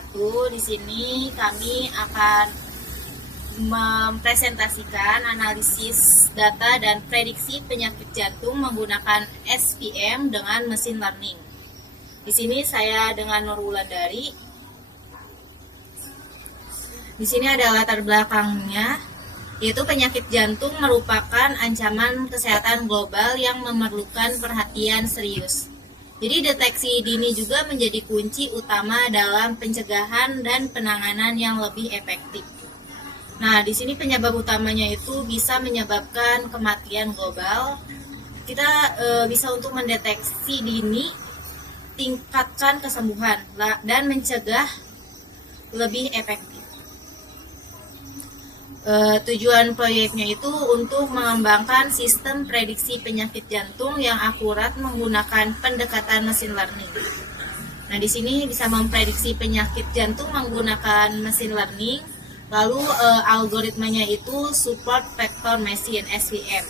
wabarakatuh. Di sini kami akan mempresentasikan analisis data dan prediksi penyakit jantung menggunakan SPM dengan mesin learning. Di sini saya dengan Nur Wulandari. Di sini ada latar belakangnya, yaitu penyakit jantung merupakan ancaman kesehatan global yang memerlukan perhatian serius. Jadi deteksi dini juga menjadi kunci utama dalam pencegahan dan penanganan yang lebih efektif. Nah, di sini penyebab utamanya itu bisa menyebabkan kematian global. Kita bisa untuk mendeteksi dini, tingkatkan kesembuhan, dan mencegah lebih efektif. Tujuan proyeknya itu untuk mengembangkan sistem prediksi penyakit jantung yang akurat menggunakan pendekatan mesin learning. Nah, di sini bisa memprediksi penyakit jantung menggunakan mesin learning. Lalu algoritmanya itu support vector machine (SVM).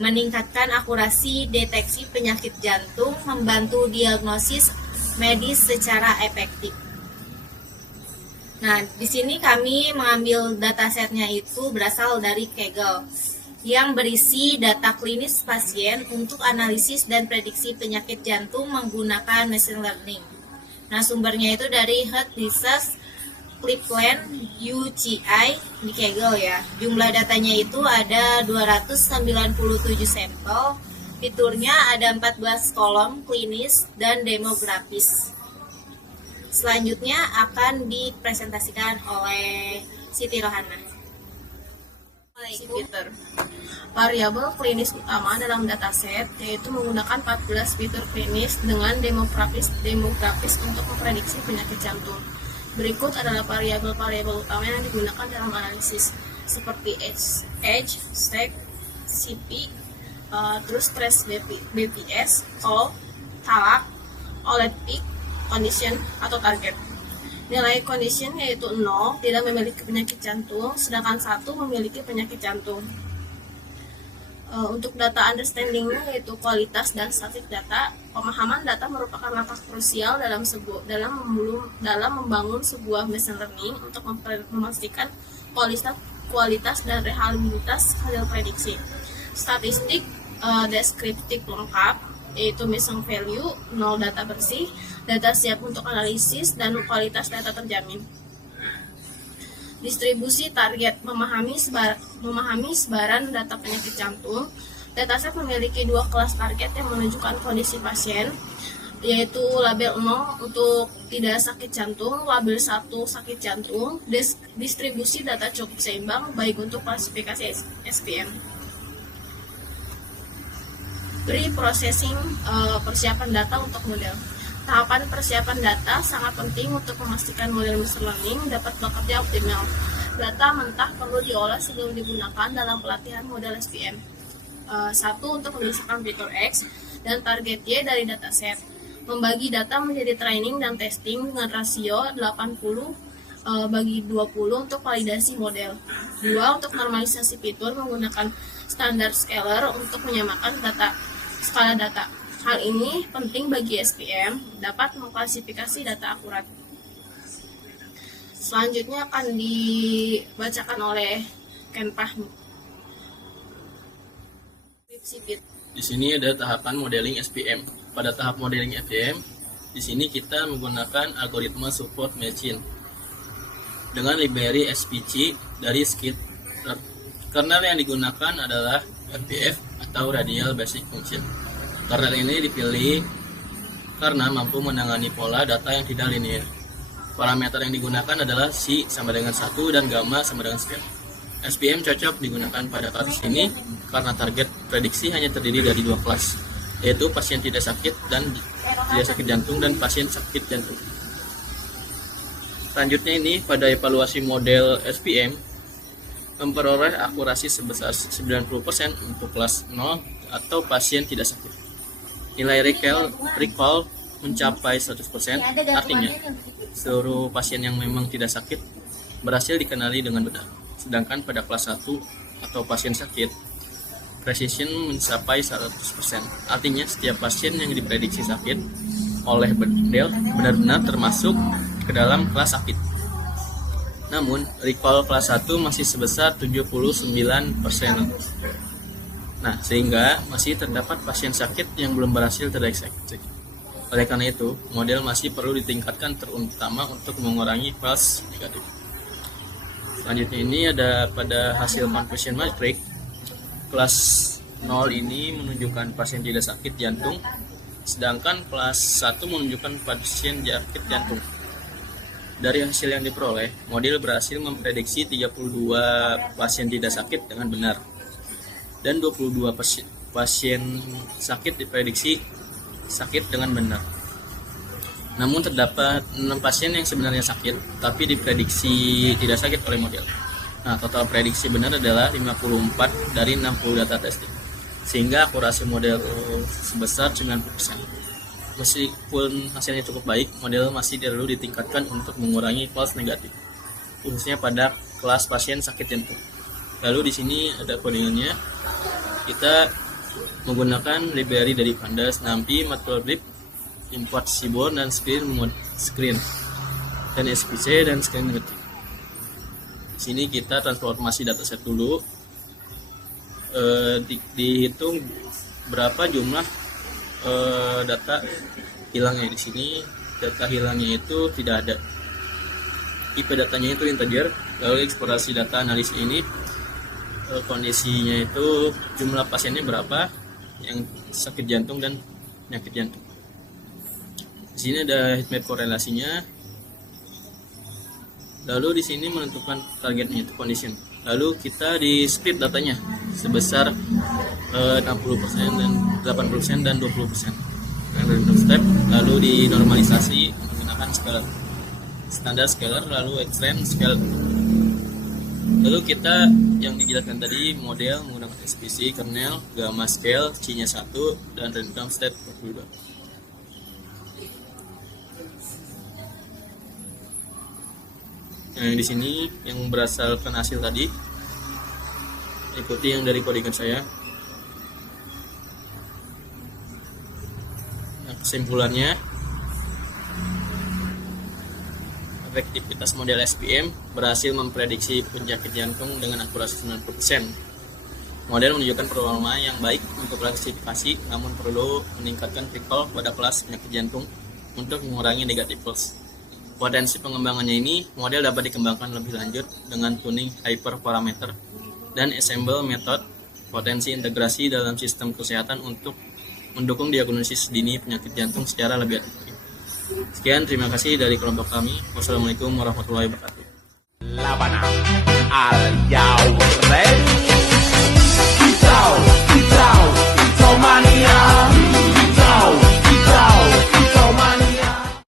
Meningkatkan akurasi deteksi penyakit jantung, membantu diagnosis medis secara efektif. Nah, di sini kami mengambil datasetnya itu berasal dari Kaggle yang berisi data klinis pasien untuk analisis dan prediksi penyakit jantung menggunakan machine learning. Nah, sumbernya itu dari Heart Disease Cleveland UGI di Kaggle ya. Jumlah datanya itu ada 297 sampel. Fiturnya ada 14 kolom klinis dan demografis. Selanjutnya akan dipresentasikan oleh Siti Rohana. Fitur. Variabel klinis utama dalam dataset yaitu menggunakan 14 fitur klinis dengan demografis untuk memprediksi penyakit jantung. Berikut adalah variabel-variabel utama yang digunakan dalam analisis seperti age, sex, CP, terus stress BPS, call, talak, OLED peak, condition atau target. Nilai condition yaitu 0 tidak memiliki penyakit jantung, sedangkan 1 memiliki penyakit jantung. Untuk data understanding-nya yaitu kualitas dan statik data. Pemahaman data merupakan langkah krusial dalam membangun sebuah machine learning untuk memastikan kualitas dan reliabilitas hasil prediksi. Statistik deskriptif lengkap yaitu missing value, 0 data bersih, data siap untuk analisis, dan kualitas data terjamin. Distribusi target memahami sebaran data penyakit jantung. Dataset memiliki 2 kelas target yang menunjukkan kondisi pasien, yaitu label 0 untuk tidak sakit jantung, label 1 sakit jantung. Distribusi data cukup seimbang baik untuk klasifikasi SPM. Pre-processing persiapan data untuk model. Tahapan persiapan data sangat penting untuk memastikan model machine learning dapat bekerja optimal. Data mentah perlu diolah sebelum digunakan dalam pelatihan model SPM. 1. Untuk memisahkan fitur X dan target Y dari dataset. Membagi data menjadi training dan testing dengan rasio 80/20 untuk validasi model. 2. Untuk normalisasi fitur menggunakan standar scaler untuk menyamakan skala data. Hal ini penting bagi SPM dapat mengklasifikasi data akurat. Selanjutnya akan dibacakan oleh Ken Fahmi. Di sini ada tahapan modeling SPM. Pada tahap modeling SPM, di sini kita menggunakan algoritma support machine dengan library SPC dari Skid. Kernel yang digunakan adalah RBF atau Radial Basic Function. Kernel ini dipilih karena mampu menangani pola data yang tidak linear. Parameter yang digunakan adalah C sama dengan 1 dan gamma sama dengan scale. SPM cocok digunakan pada kasus ini karena target prediksi hanya terdiri dari 2 kelas, yaitu pasien tidak sakit jantung dan pasien sakit jantung. Selanjutnya ini pada evaluasi model SPM memperoleh akurasi sebesar 90% untuk kelas 0 atau pasien tidak sakit. Nilai recall mencapai 100%, artinya seluruh pasien yang memang tidak sakit berhasil dikenali dengan benar. Sedangkan pada kelas 1 atau pasien sakit, precision mencapai 100%. Artinya setiap pasien yang diprediksi sakit oleh model benar-benar termasuk ke dalam kelas sakit. Namun, recall kelas 1 masih sebesar 79%. Nah, sehingga masih terdapat pasien sakit yang belum berhasil terdeteksi. Oleh karena itu, model masih perlu ditingkatkan terutama untuk mengurangi false negatif. Selanjutnya ini ada pada hasil confusion matrix, kelas 0 ini menunjukkan pasien tidak sakit jantung, sedangkan kelas 1 menunjukkan pasien sakit jantung. Dari hasil yang diperoleh, model berhasil memprediksi 32 pasien tidak sakit dengan benar, dan 22 pasien sakit diprediksi sakit dengan benar. Namun terdapat 6 pasien yang sebenarnya sakit, tapi diprediksi tidak sakit oleh model. Nah, total prediksi benar adalah 54 dari 60 data testing, sehingga akurasi model sebesar 90%. Meskipun hasilnya cukup baik, model masih perlu ditingkatkan untuk mengurangi false negatif, khususnya pada kelas pasien sakit jantung. Lalu di sini ada codingannya. Kita menggunakan library dari Pandas, NumPy, Matplotlib, import Seaborn dan screen dan SPC dan screen ngetik. Di sini kita transformasi dataset dulu. Dihitung berapa jumlah data hilangnya. Di sini data hilangnya itu tidak ada. IP datanya itu integer. Lalu eksplorasi data analisis ini kondisinya itu jumlah pasiennya berapa yang sakit jantung dan penyakit jantung. Di sini ada heatmap korelasinya. Lalu di sini menentukan targetnya itu condition. Lalu kita di split datanya sebesar 60% dan 80% dan 20%. Random step. Lalu dinormalisasi menggunakan scalar, standar scalar, lalu extreme scalar. Lalu kita yang dijelaskan tadi model menggunakan SPC, kernel, gamma scale, C-nya 1 dan random step 42. Nah, di sini yang berdasarkan hasil tadi, ikuti yang dari codingan saya. Nah, kesimpulannya, efektivitas model SPM berhasil memprediksi penyakit jantung dengan akurasi 90%. Model menunjukkan performa yang baik untuk klasifikasi, namun perlu meningkatkan recall pada kelas penyakit jantung untuk mengurangi negatif false. Potensi pengembangannya ini, model dapat dikembangkan lebih lanjut dengan tuning hyperparameter dan ensemble method potensi integrasi dalam sistem kesehatan untuk mendukung diagnosis dini penyakit jantung secara lebih efektif. Sekian, terima kasih dari kelompok kami. Wassalamualaikum warahmatullahi wabarakatuh. Labana, are you ready?